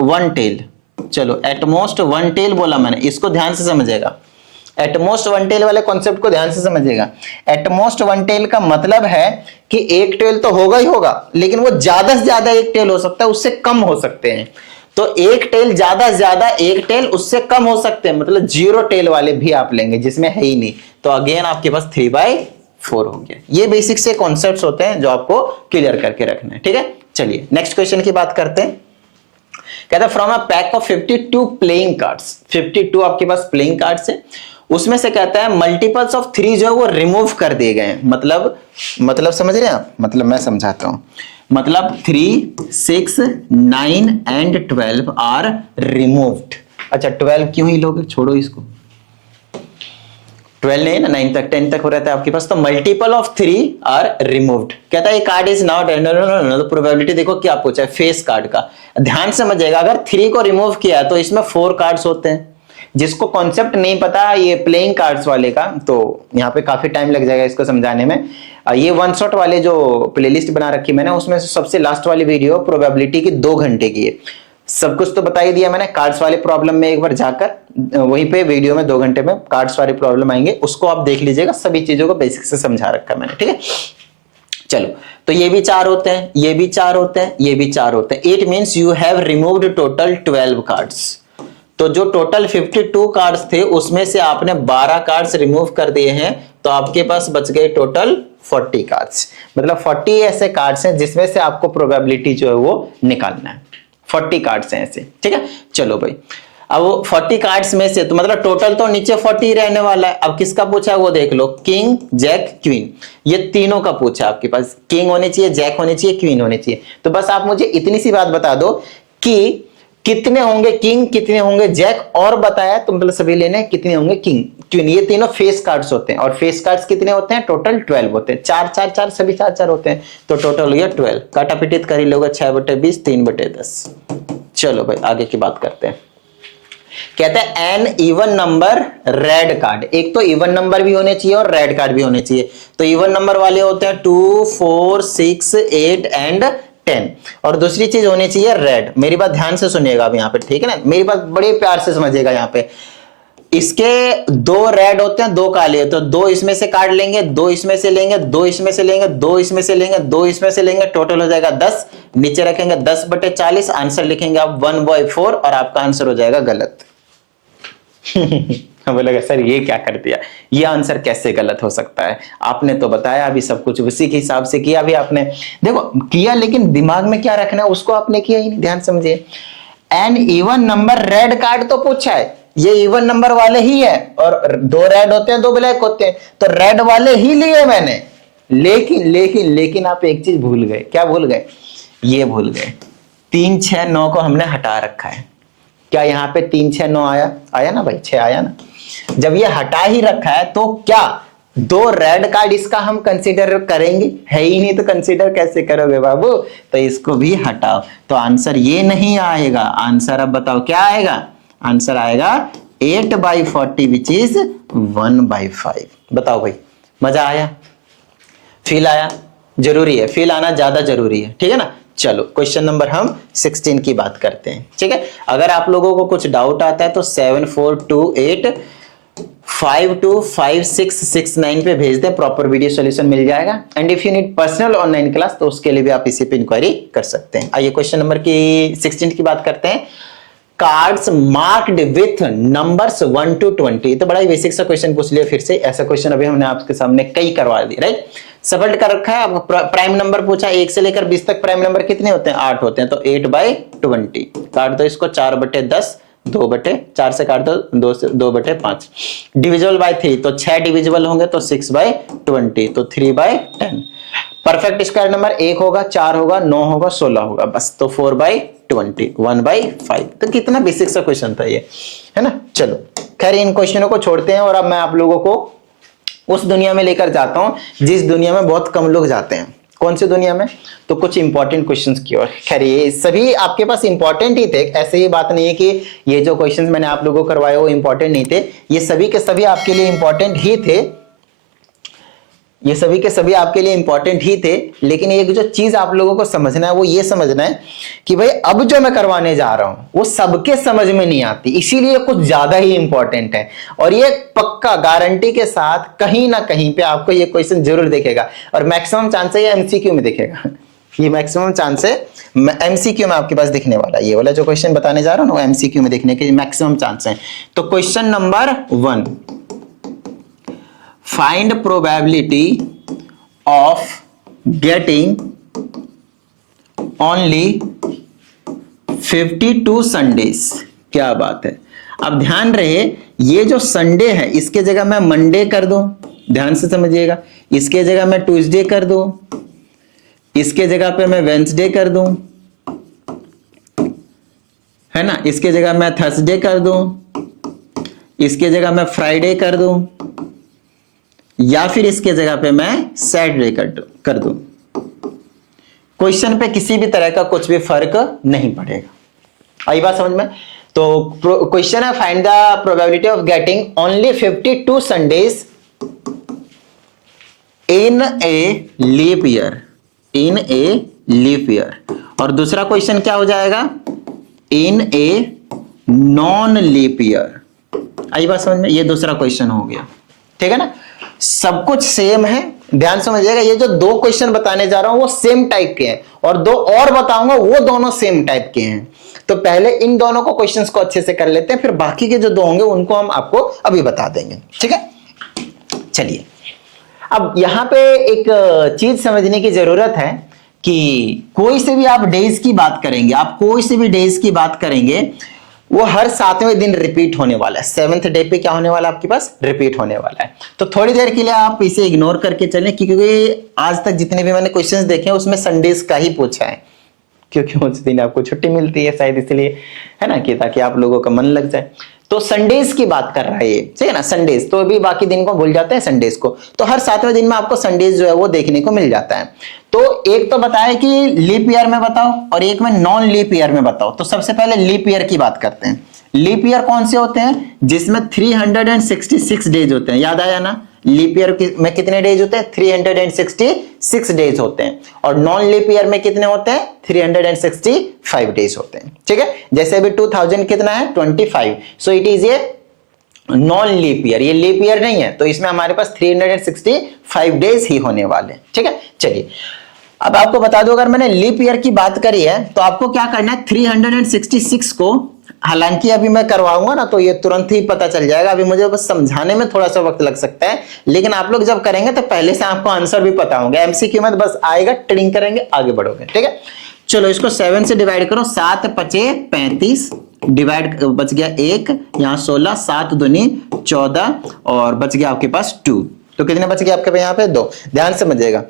1 टेल, चलो एटमोस्ट 1 टेल बोला मैंने, इसको ध्यान से समझिएगा। एटमोस्ट 1 टेल वाले कॉन्सेप्ट को ध्यान से समझिएगा। एटमोस्ट 1 टेल का मतलब है कि एक टेल तो होगा ही होगा, लेकिन वो ज्यादा से ज्यादा एक टेल हो सकता है, उससे कम हो सकते हैं। तो एक टेल ज्यादा से ज्यादा एक टेल, उससे कम हो सकते हैं, मतलब 0 टेल वाले भी आप लेंगे जिसमें है ही नहीं, तो अगेन आपके पास 3/4 हो गया। ये बेसिक से कॉन्सेप्ट्स होते हैं जो आपको क्लियर करके रखना है। ठीक है, चलिए नेक्स्ट क्वेश्चन की बात करते हैं। कहता है from a pack of 52 playing cards, 52 आपके पास प्लेइंग कार्ड्स है, उसमें से कहता है मल्टीपल्स ऑफ 3 जो है वो रिमूव कर दिए गए हैं। मतलब समझ रहे हैं आप, मतलब मैं समझाता हूं। मतलब 3, 6, 9 एंड 12 आर रिमूव्ड। अच्छा 12 क्यों ही लोगे, छोड़ो इसको, 12 नहीं है ना, 9 तक 10 तक हो रहता है आपके पास। तो मल्टीपल ऑफ 3 आर रिमूव्ड। कहता है कार्ड इज नॉट, तो प्रोबेबिलिटी देखो क्या पूछा है, फेस कार्ड का। ध्यान समझिएगा, अगर 3 को रिमूव किया तो इसमें 4 कार्ड्स होते हैं। जिसको कॉन्सेप्ट नहीं पता ये प्लेइंग कार्ड्स वाले का, तो यहाँ पे काफी टाइम लग जाएगा इसको समझाने में। ये 1 शॉट वाले जो प्लेलिस्ट बना रखी मैंने, उसमें से सबसे लास्ट वाली वीडियो प्रोबेबिलिटी की 2 घंटे की है। सब कुछ तो बता ही दिया मैंने। कार्ड्स वाले प्रॉब्लम में एक बार जाकर वहीं पे वीडियो में 2 घंटे में कार्ड्स वाले प्रॉब्लम आएंगे, उसको आप देख लीजिएगा। सभी चीजों को बेसिक से समझा रखा मैंने। ठीक है, चलो तो ये भी 4 होते हैं, ये भी 4 होते हैं, ये भी 4 होते हैं। It means you have removed total 12 cards. तो जो टोटल 52 कार्ड्स थे उसमें से आपने 12 कार्ड्स रिमूव कर दिए हैं, तो आपके पास बच गए टोटल 40 कार्ड्स। मतलब 40 ऐसे कार्ड्स हैं जिसमें से आपको प्रोबेबिलिटी जो है वो निकालना है। 40 कार्ड्स हैं ऐसे। ठीक है, चलो भाई, अब वो 40 कार्ड्स में से तो मतलब टोटल तो नीचे 40 रहने वाला है। अब किसका पूछा है वो देख लो, किंग, जैक, क्वीन, ये तीनों का पूछा आपके पास। किंग होने चाहिए, जैक होने चाहिए, क्वीन होने चाहिए। तो बस आप मुझे इतनी सी बात बता दो कि कितने होंगे किंग, कितने होंगे जैक, और बताया तो मतलब सभी लेने कितने होंगे किंग, क्वीन। ये तीनों फेस कार्ड्स होते हैं, और फेस कार्ड्स कितने होते हैं, टोटल 12 होते हैं। 4 4 4 सभी 4 4 होते हैं, तो टोटल हो गया 12। काटा पीटित कर ही लोगे, 6/20, 3/10। चलो भाई आगे की बात करते हैं। कहते हैं an even number red card. एक तो इवन नंबर भी होने चाहिए और रेड कार्ड भी होने चाहिए। तो इवन नंबर वाले होते हैं 2, 4, 6, 8 एंड 10। और दूसरी चीज होनी चाहिए रेड। मेरी बात ध्यान से सुनिएगा अब यहाँ पे, ठीक है ना, मेरी बात बड़े प्यार से समझिएगा। यहाँ पे इसके 2 रेड होते हैं, 2 काले होते हैं। 2 इसमें से काट लेंगे, 2 इसमें से लेंगे, 2 इसमें से लेंगे, 2 इसमें से लेंगे, 2 इसमें से लेंगे, टोटल हो जाएगा 10। नीचे रखेंगे 10/40, आंसर लिखेंगे आप 1/4, और आपका आंसर हो जाएगा गलत। बोलेगा सर ये क्या कर दिया, ये आंसर कैसे गलत हो सकता है? आपने तो बताया अभी सब कुछ उसी के हिसाब से किया। अभी आपने देखो किया, लेकिन दिमाग में क्या रखना है उसको आपने किया ही नहीं। ध्यान समझिए, an even number red card तो पूछा है, ये इवन नंबर वाले ही है, और 2 रेड होते हैं, 2 ब्लैक होते हैं, तो रेड वाले ही लिए मैंने। लेकिन लेकिन लेकिन आप एक चीज भूल गए। क्या भूल गए? ये भूल गए 3, 6, 9 को हमने हटा रखा है। क्या यहाँ पे 3, 6, 9 आया ना भाई, 6 आया ना। जब ये हटा ही रखा है तो क्या 2 रेड कार्ड इसका हम कंसीडर करेंगे? है ही नहीं तो कंसीडर कैसे करोगे बाबू? तो इसको भी हटाओ, तो आंसर ये नहीं आएगा। आंसर अब बताओ क्या आएगा? आंसर आएगा 8/40 विच इज 1/5। बताओ भाई, मजा आया? फील आया? जरूरी है, फील आना ज्यादा जरूरी है, ठीक है ना। चलो क्वेश्चन नंबर हम 16 की बात करते हैं, ठीक है। अगर आप लोगों को कुछ डाउट आता है तो 7428525669 पे भेज दें, प्रॉपर वीडियो सॉल्यूशन मिल जाएगा। And if you need personal online class तो उसके लिए भी आप इसी पे इंक्वायरी कर सकते हैं। आइए क्वेश्चन नंबर की 16 की बात करते हैं। Cards marked with numbers 1 to 20। तो बड़ा ही बेसिक सा क्वेश्चन पूछ लिया फिर से। ऐसा क्वेश्चन अभी हमने आपके सामने कई करवा दी, राइट। सफल कर रखा है। अब प्राइम नंबर पूछा, 1 से लेकर 20 तक प्राइम नंबर कितने होते हैं? 8 होते हैं। तो 8/20 काट दो इसको, 4/10, 2/4 से काट दो, 2/5। डिविजिबल बाय 3, तो 6 डिविजिबल होंगे तो 6/20, तो 3/10। परफेक्ट स्क्वायर नंबर 1 होगा, 4 होगा, 9 होगा, 16 होगा, बस। तो 4/20, 1/5। तो कितना बेसिक सा क्वेश्चन था ये, है ना। चलो खैर इन क्वेश्चनों को छोड़ते हैं और अब मैं आप लोगों को उस दुनिया में लेकर जाता हूं जिस दुनिया में बहुत कम लोग जाते हैं। कौन सी दुनिया में? तो कुछ इंपॉर्टेंट क्वेश्चंस की ओर। खैर ये सभी आपके पास इंपॉर्टेंट ही थे, ऐसे ही बात नहीं है कि ये जो क्वेश्चंस मैंने आप लोगों को करवाए वो इंपॉर्टेंट नहीं थे। ये सभी के सभी आपके लिए इंपॉर्टेंट ही थे, ये सभी के सभी आपके लिए इंपॉर्टेंट ही थे। लेकिन एक जो चीज आप लोगों को समझना है वो ये समझना है कि भाई अब जो मैं करवाने जा रहा हूं वो सबके समझ में नहीं आती, इसीलिए कुछ ज्यादा ही इंपॉर्टेंट है। और ये पक्का गारंटी के साथ कहीं ना कहीं पे आपको ये क्वेश्चन जरूर दिखेगा, और मैक्सिमम चांस है ये एमसीक्यू में दिखेगा। ये मैक्सिमम चांस है एमसीक्यू में आपके पास दिखने वाला है। ये वाला जो क्वेश्चन बताने जा रहा हूं ना, एमसीक्यू में दिखने के मैक्सिमम चांस है। तो question number 1, find probability of getting only 52 Sundays। क्या बात है। अब ध्यान रहे ये जो संडे है इसके जगह मैं मंडे कर दूं, ध्यान से समझिएगा। इसके जगह मैं ट्यूसडे कर दूं, इसके जगह पे मैं वेंसडे कर दूं, है ना। इसके जगह मैं थर्सडे कर दूं, इसके जगह मैं फ्राइडे कर दूं, या फिर इसके जगह पे मैं सैटरडे कर दूं। क्वेश्चन पे किसी भी तरह का कुछ भी फर्क नहीं पड़ेगा। आई बात समझ में? तो क्वेश्चन है find the probability of getting only 52 Sundays in a leap year, in a leap year. और दूसरा क्वेश्चन क्या हो जाएगा? In a non leap year. आई बात समझ में? ये दूसरा क्वेश्चन हो गया, ठीक है ना। सब कुछ सेम है, ध्यान समझिएगा। ये जो 2 क्वेश्चन बताने जा रहा हूं वो सेम टाइप के हैं, और 2 और बताऊंगा वो दोनों सेम टाइप के हैं। तो पहले इन दोनों को क्वेश्चंस को अच्छे से कर लेते हैं, फिर बाकी के जो 2 होंगे उनको हम आपको अभी बता देंगे, ठीक है। चलिए अब यहां पे एक चीज समझने की जरूरत है कि कोई से भी आप डेज की बात करेंगे, आप कोई से भी डेज की बात करेंगे, वो हर 7वें दिन रिपीट होने वाला है। 7th डे पे क्या होने वाला है? आपके पास रिपीट होने वाला है। तो थोड़ी देर के लिए आप इसे इग्नोर करके चलें, क्योंकि आज तक जितने भी मैंने क्वेश्चंस देखे हैं उसमें संडेज का ही पूछा है, क्योंकि उस दिन आपको छुट्टी मिलती है शायद, इसलिए, है ना, कि ताकि आप लोगों का मन लग जाए। तो संडेज की बात कर रहा है ये, ठीक है ना, संडेज। तो अभी बाकी दिन को भूल जाते हैं संडेज को। तो हर 7वें दिन में आपको संडेज जो है वो देखने को मिल जाता है। तो एक तो बताया कि लीप ईयर में बताओ और एक में नॉन लीप ईयर में बताओ। तो सबसे पहले लीप ईयर की बात करते हैं। लीप ईयर कौन से होते हैं? जिसमें 366 डेज होते हैं। याद आया ना? लीप ईयर में कितने डेज होते हैं? 366 डेज होते हैं। और नॉन लीप ईयर में कितने होते हैं? 365 डेज होते हैं, ठीक है। जैसे अभी 2000 कितना है? 25। So it is a non leap year, ये लीप ईयर नहीं है। तो इसमें हमारे पास 365 डेज ही होने वाले, ठीक है। चलिए अब आपको बता दो, अगर मैंने लीप ईयर की बात करी है तो आपको क्या करना है? 366 को, हालांकि अभी मैं करवाऊंगा ना तो ये तुरंत ही पता चल जाएगा, अभी मुझे बस समझाने में थोड़ा सा वक्त लग सकता है, लेकिन आप लोग जब करेंगे तो पहले से आपको आंसर भी पता होंगे। एमसीक्यू में तो बस आएगा, ट्रिंग करेंगे, आगे बढ़ोगे, ठीक है। चलो इसको 7 से डिवाइड करो। 7 पचे 35, डिवाइड बच गया 1, यहाँ 16, 7 दूनी 14, और बच गया आपके पास 2। तो कितने बच गए आपके पास? यहाँ पे 2। ध्यान समझिएगा,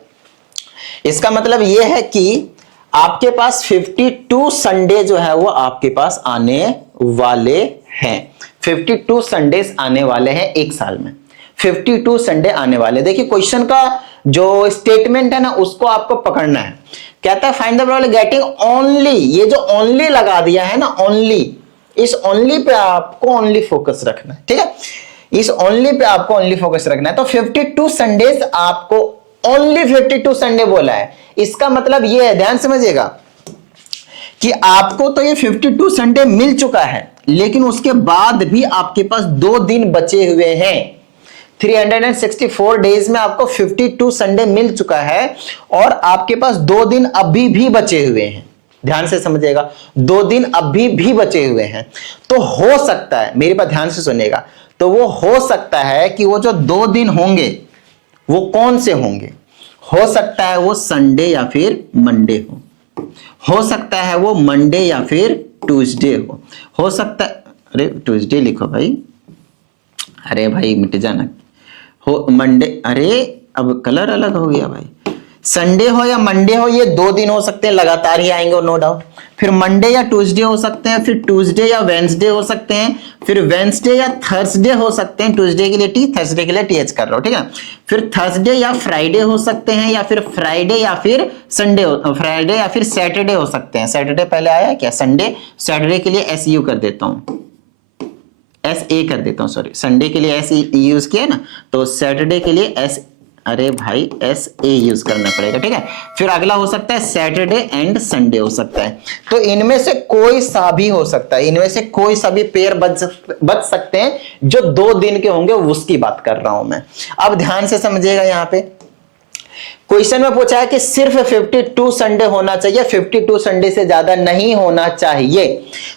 इसका मतलब ये है कि आपके पास 52 संडे जो है वो आपके पास आने वाले हैं। 52 संडेज आने वाले हैं एक साल में। 52 संडे आने वाले। देखिए क्वेश्चन का जो स्टेटमेंट है ना उसको आपको पकड़ना है। कहता है find the probability getting only, ये जो ओनली लगा दिया है ना, ओनली, इस ओनली पे आपको ओनली फोकस रखना है, ठीक है। इस ओनली पे आपको ओनली फोकस रखना है। तो 52 संडेज आपको ओनली 52 संडे बोला है, इसका मतलब ये है, ध्यान समझिएगा, कि आपको तो ये 52 संडे मिल चुका है, लेकिन उसके बाद भी आपके पास 2 दिन बचे हुए हैं। 364 डेज में आपको 52 संडे मिल चुका है और आपके पास 2 दिन अभी भी बचे हुए हैं। ध्यान से समझिएगा, 2 दिन अभी भी बचे हुए हैं। तो हो सकता है, मेरी बात ध्यान से सुनिएगा, तो वो हो सकता है कि वो जो 2 दिन होंगे वो कौन से होंगे? हो सकता है वो संडे या फिर मंडे हो सकता है वो मंडे या फिर ट्यूसडे हो सकता है, अरे ट्यूसडे लिखो भाई, अरे भाई मिट जाना, हो मंडे, अरे अब कलर अलग हो गया भाई, संडे हो या मंडे हो, ये 2 दिन हो सकते हैं, लगातार ही आएंगे नो डाउट। फिर मंडे या ट्यूसडे हो सकते हैं, फिर ट्यूसडे या वेंसडे हो सकते हैं, फिर वेंसडे या थर्सडे हो सकते हैं, ट्यूसडे के लिए टी, थर्सडे के लिए टीएच कर रहा हूं, ठीक है। फिर थर्सडे या फ्राइडे हो सकते हैं, या फिर फ्राइडे या फिर संडे, फ्राइडे या फिर सैटरडे हो सकते हैं। सैटरडे पहले आया क्या? संडे, सैटरडे के लिए एस यू कर देता हूं, एस ए कर देता हूं, सॉरी, संडे के लिए एस यूज किया ना, तो सैटरडे के लिए एस, अरे भाई एस ए यूज करना पड़ेगा, ठीक है। फिर अगला हो सकता है सैटरडे एंड संडे हो सकता है। तो इनमें से कोई सा भी हो सकता है, इनमें से कोई सा भी पेयर बच सकते हैं जो 2 दिन के होंगे, उसकी बात कर रहा हूं मैं। अब ध्यान से समझिएगा, यहां पे क्वेश्चन में पूछा है कि सिर्फ 52 संडे होना चाहिए, 52 संडे से ज्यादा नहीं होना चाहिए।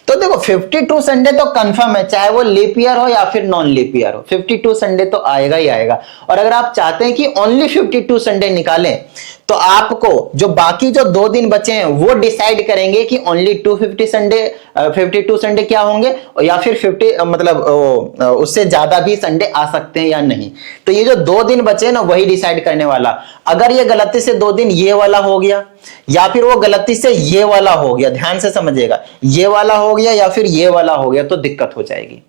तो देखो 52 संडे तो कंफर्म है, चाहे वो लीप ईयर हो या फिर नॉन लीप ईयर हो, 52 संडे तो आएगा ही आएगा। और अगर आप चाहते हैं कि ओनली 52 संडे निकालें, तो आपको जो बाकी जो 2 दिन बचे हैं वो डिसाइड करेंगे कि ओनली 250 संडे, 52 संडे क्या होंगे, या फिर 50 मतलब उससे ज्यादा भी संडे आ सकते हैं या नहीं। तो ये जो 2 दिन बचे ना, वही डिसाइड करने वाला। अगर ये गलती से 2 दिन ये वाला हो गया, या फिर वो गलती से ये वाला हो गया, ध्यान से समझिएगा, ये वाला हो गया या फिर ये वाला हो गया, तो दिक्कत हो जाएगी,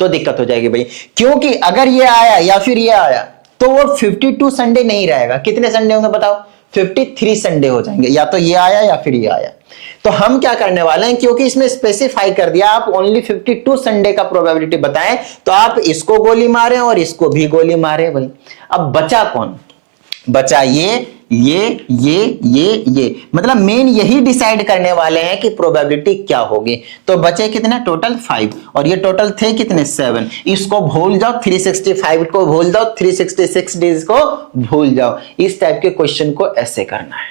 तो दिक्कत हो जाएगी भाई। क्योंकि अगर ये आया या फिर ये आया, तो वो 52 संडे नहीं रहेगा। कितने संडे होंगे बताओ? 53 संडे हो जाएंगे, या तो ये आया या फिर ये आया। तो हम क्या करने वाले हैं, क्योंकि इसमें स्पेसिफाई कर दिया आप ओनली 52 संडे का प्रोबेबिलिटी बताएं, तो आप इसको गोली मारें और इसको भी गोली मारें भाई। अब बचा कौन? बचा ये मतलब मेन यही डिसाइड करने वाले हैं कि प्रोबेबिलिटी क्या होगी। तो बचे कितने? टोटल 5, और ये टोटल थे कितने? 7। इसको भूल जाओ, 365 को भूल जाओ, 366 डेज को भूल जाओ। इस टाइप के क्वेश्चन को ऐसे करना है,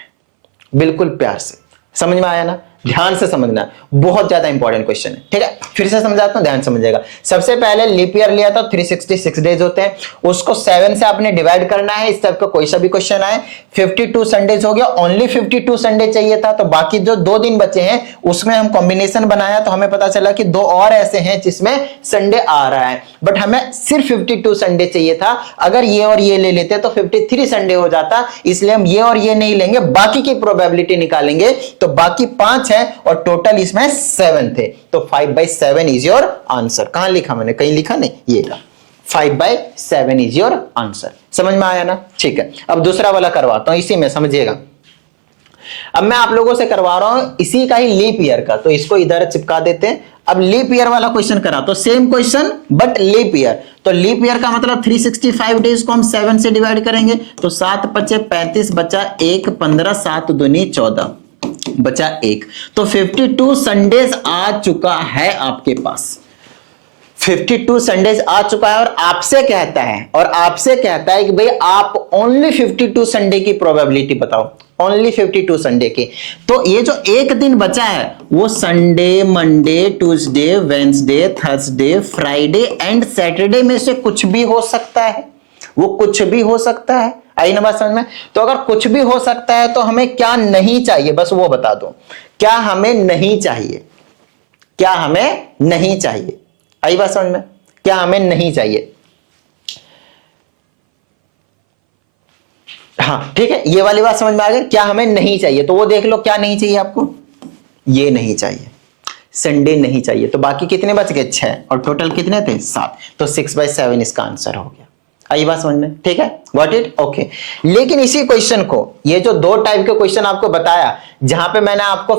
बिल्कुल प्यार से। समझ में आया ना? ध्यान से समझना, बहुत ज्यादा इंपॉर्टेंट क्वेश्चन है, ठीक है। फिर से समझाता हूं, ध्यान समझिएगा। सबसे पहले लीप ईयर लिया था, 366 डेज होते हैं, उसको 7 से आपने डिवाइड करना है। इस टाइप का कोई सा भी क्वेश्चन आए, 52 संडेज हो गया, ओनली 52 संडे चाहिए था, तो बाकी जो 2 दिन बचे हैं उसमें हम कॉम्बिनेशन बनाया, तो हमें पता चला कि 2 और ऐसे हैं जिसमें संडे आ रहा है, बट हमें सिर्फ 52 संडे चाहिए था। अगर ये और ये ले लेते तो 53 संडे हो जाता, इसलिए हम ये और ये नहीं लेंगे, बाकी की प्रोबेबिलिटी निकालेंगे। तो बाकी 5 और टोटल इसमें 7 थे, तो 5/7 इज योर आंसर। कहां लिखा मैंने? कहीं लिखा नहीं, ये रहा, 5/7 इज योर आंसर। समझ में आया ना? ठीक है। अब दूसरा वाला करवाता हूं, इसी में समझिएगा। अब मैं आप लोगों से करवा रहा हूं इसी का ही लीप ईयर का, तो इसको इधर चिपका देते हैं। अब लीप ईयर वाला क्वेश्चन करा, तो same question but leap year. तो लीप ईयर का मतलब 365 डेज को हम 7 से डिवाइड करेंगे, तो 7 × 35 बचा 1, 15, 7 दूनी 14, बचा 1। तो 52 संडेज आ चुका है आपके पास, 52 संडेज आ चुका है, और आपसे कहता है कि भाई आप ओनली 52 संडे की प्रोबेबिलिटी बताओ, ओनली 52 संडे की। तो ये जो एक दिन बचा है वो Sunday, Monday, Tuesday, Wednesday, Thursday, Friday and Saturday में से कुछ भी हो सकता है, वो कुछ भी हो सकता है। आई ना बात समझ में? तो अगर कुछ भी हो सकता है तो हमें क्या नहीं चाहिए, बस वो बता दो। क्या हमें नहीं चाहिए? क्या हमें नहीं चाहिए? आई बात समझ में? क्या हमें नहीं चाहिए? हाँ ठीक है, ये वाली बात समझ में आ गई। क्या हमें नहीं चाहिए, तो वो देख लो क्या नहीं चाहिए आपको। ये नहीं चाहिए, संडे नहीं चाहिए। तो बाकी कितने बच गए? 6, और टोटल कितने थे? 7। तो 6/7 इसका आंसर हो गया। आई बात समझ में? ठीक है, गॉट इट, ओके। लेकिन इसी क्वेश्चन को, ये जो 2 टाइप के क्वेश्चन आपको बताया, जहां पे मैंने आपको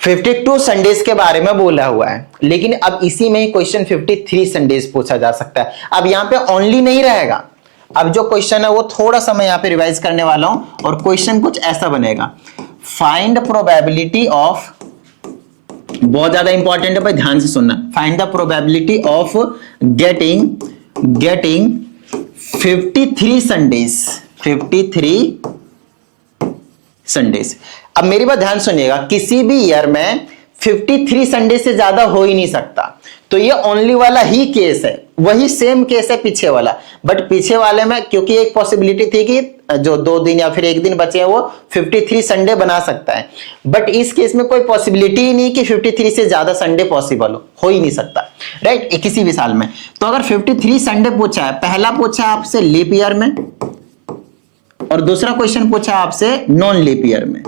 52 संडेज के बारे में बोला हुआ है, लेकिन अब इसी में ही क्वेश्चन 53 संडेज पूछा जा सकता है। अब यहां पे ओनली नहीं रहेगा, अब जो क्वेश्चन है वो थोड़ा सा मैं यहां पे रिवाइज करने वाला हूं, और क्वेश्चन कुछ ऐसा बनेगा, फाइंड प्रोबेबिलिटी ऑफ, बहुत ज्यादा इंपॉर्टेंट है भाई, ध्यान से सुनना, find the probability of getting 53 Sundays, 53 Sundays. अब मेरी बात ध्यान सुनिएगा, किसी भी ईयर में 53 संडे से ज्यादा हो ही नहीं सकता, तो ये ओनली वाला ही केस है, वही सेम केस है पीछे वाला। बट पीछे वाले में क्योंकि एक पॉसिबिलिटी थी कि जो 2 दिन या फिर 1 दिन बचे हैं वो 53 संडे बना सकता है, बट इस केस में कोई पॉसिबिलिटी ही नहीं कि 53 से ज्यादा संडे पॉसिबल हो ही नहीं सकता, राइट, किसी भी साल में। तो अगर 53 संडे पूछा है, पहला पूछा है आपसे लीप ईयर में और दूसरा क्वेश्चन पूछा आपसे नॉन लीप ईयर में,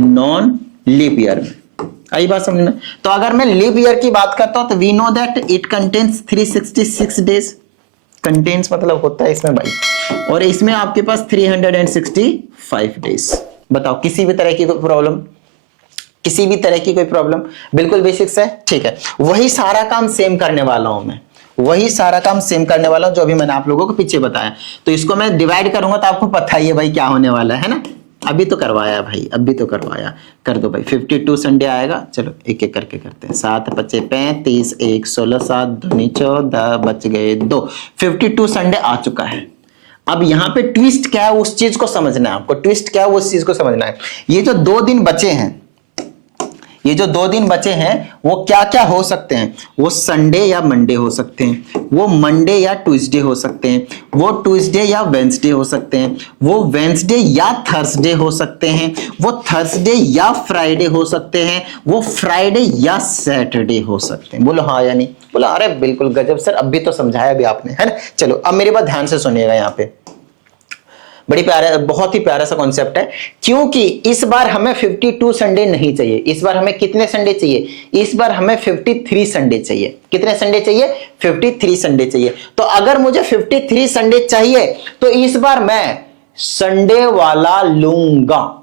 नॉन लीप ईयर में। आई बात समझ में? तो अगर मैं लीप ईयर की बात करता हूं तो we know that it contains 366 days, contains मतलब होता है इसमें भाई, और इसमें आपके पास 365 डेज। बताओ किसी भी तरह की कोई प्रॉब्लम, किसी भी तरह की कोई प्रॉब्लम? बिल्कुल बेसिक्स है, ठीक है। वही सारा काम सेम करने वाला हूं मैं, वही सारा काम सेम करने वाला हूं जो अभी मैंने आप लोगों को पीछे बताया। तो इसको मैं डिवाइड करूंगा तो आपको पता ही है भाई क्या होने वाला है ना। अभी तो करवाया भाई, अभी तो करवाया, कर दो भाई। 52 संडे आएगा, चलो एक एक करके करते हैं। 7 5 35 1 16 7 2 14 बच गए 2। 52 संडे आ चुका है। अब यहाँ पे ट्विस्ट क्या है उस चीज को समझना है आपको, ट्विस्ट क्या है उस चीज को समझना है। ये जो 2 दिन बचे हैं, ये जो 2 दिन बचे हैं वो क्या क्या हो सकते हैं? वो संडे या मंडे हो सकते हैं, वो मंडे या ट्यूसडे हो सकते हैं, वो ट्यूसडे या वेंसडे हो सकते हैं, वो वेंसडे या थर्सडे हो सकते हैं, वो थर्सडे या फ्राइडे हो सकते हैं, वो फ्राइडे या सैटरडे हो सकते हैं। बोलो हाँ या नहीं? बोलो अरे बिल्कुल गजब सर, अब भी तो समझाया भी आपने, है ना। चलो अब मेरी बात ध्यान से सुनिएगा, यहाँ पे बड़ी प्यारा, बहुत ही प्यारा सा कॉन्सेप्ट है, क्योंकि इस बार हमें 52 संडे नहीं चाहिए। इस बार हमें कितने संडे चाहिए? इस बार हमें 53 संडे चाहिए। कितने संडे चाहिए? 53 संडे चाहिए। तो अगर मुझे 53 संडे चाहिए तो इस बार मैं संडे वाला लूंगा,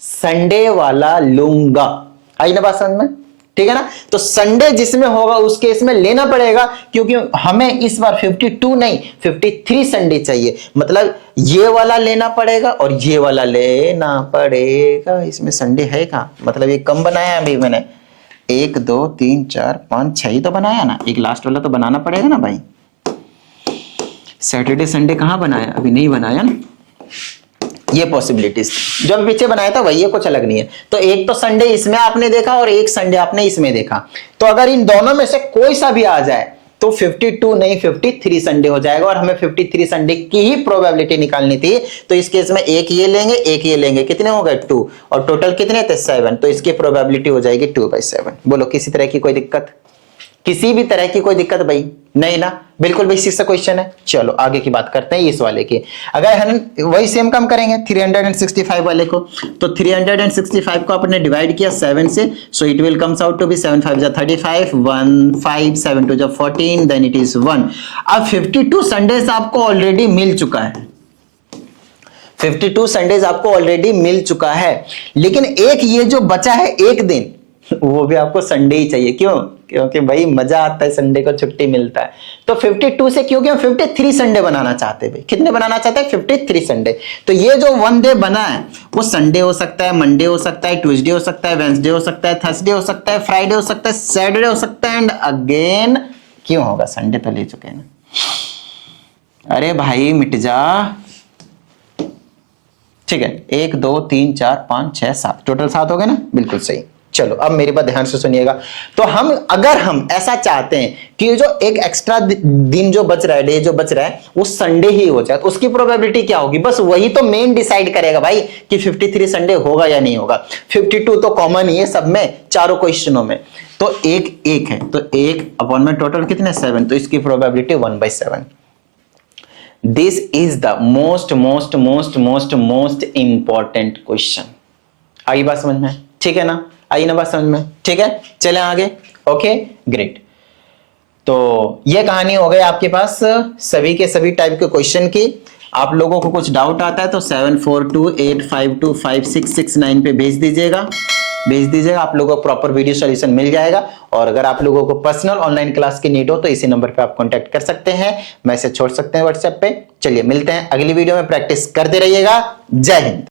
संडे वाला लूंगा। आई ना बात समझ में? ठीक है ना। तो संडे जिसमें होगा उस केस में लेना पड़ेगा, क्योंकि हमें इस बार 52 नहीं 53 संडे चाहिए। मतलब ये वाला लेना पड़ेगा और ये वाला लेना पड़ेगा। इसमें संडे है कहाँ? मतलब ये कम बनाया अभी मैंने, 1 2 3 4 5 6 ही तो बनाया ना, एक लास्ट वाला तो बनाना पड़ेगा ना भाई। सैटरडे संडे कहाँ बनाया? अभी नहीं बनाया ना। ये पॉसिबिलिटीज जो अभी पीछे बनाया था वही है, कुछ अलग नहीं है। तो एक तो संडे इसमें आपने देखा और एक संडे आपने इसमें देखा। तो अगर इन दोनों में से कोई सा भी आ जाए तो 52 नहीं 53 संडे हो जाएगा, और हमें 53 संडे की ही प्रोबेबिलिटी निकालनी थी। तो इस केस में एक ये लेंगे, एक ये लेंगे, कितने हो गए 2, और टोटल कितने थे 7। तो इसकी प्रोबेबिलिटी हो जाएगी 2/7। बोलो किसी तरह की कोई दिक्कत? किसी भी तरह की कोई दिक्कत भाई नहीं ना, बिल्कुल बेसिक सा क्वेश्चन है। चलो आगे की बात करते हैं इस वाले की। अगर हम वही सेम काम करेंगे 365 वाले को, तो 365 को आपने डिवाइड किया 7 से, so it will comes out to be 7 5 35 1 5 7 2 14, then it is 1। अब 52 संडेज आपको ऑलरेडी मिल चुका है, 52 संडेज आपको ऑलरेडी मिल चुका है, लेकिन एक ये जो बचा है एक दिन, वो भी आपको संडे ही चाहिए। क्यों? क्योंकि भाई मजा आता है, संडे को छुट्टी मिलता है। तो 52 से, क्योंकि हम 53 संडे बनाना चाहते हैं भाई। कितने बनाना चाहते हैं? 53 संडे। तो ये जो 1 डे बना है वो संडे हो सकता है, मंडे हो सकता है, ट्यूसडे हो सकता है, वेडनेसडे हो सकता है, थर्सडे हो सकता है, फ्राइडे हो सकता है, सैटरडे हो सकता है, एंड अगेन क्यों होगा? संडे तो ले चुके हैं ना। अरे भाई मिट जा। ठीक है, 1 2 3 4 5 6 7, टोटल 7 हो गए ना, बिल्कुल सही। चलो अब मेरी बात ध्यान से सुनिएगा। तो अगर हम ऐसा चाहते हैं कि जो एक एक्स्ट्रा दिन जो बच रहा है, डे जो बच रहा है, वो संडे ही हो जाए, उसकी प्रोबेबिलिटी क्या होगी? बस वही तो मेन डिसाइड करेगा भाई कि 53 संडे होगा या नहीं होगा। 52 तो कॉमन ही है सब में, चारों क्वेश्चनों में। तो एक है, तो 1 अपॉन में टोटल कितने 7, तो इसकी probability 1/7। This is the most most most most most important question. आई बात समझ में? ठीक है ना, आई ना बात समझ में? ठीक है, चलें आगे। Okay great. तो ये कहानी हो गई आपके पास सभी के सभी टाइप के क्वेश्चन की। आप लोगों को कुछ डाउट आता है तो 7428525669 पे भेज दीजिएगा, आप लोगों को प्रॉपर वीडियो सॉल्यूशन मिल जाएगा। और अगर आप लोगों को पर्सनल ऑनलाइन क्लास की नीड हो तो इसी नंबर पे आप कांटेक्ट कर सकते हैं, मैसेज छोड़ सकते हैं व्हाट्सएप पे। चलिए मिलते हैं अगली वीडियो में, प्रैक्टिस करते रहिएगा। जय हिंद।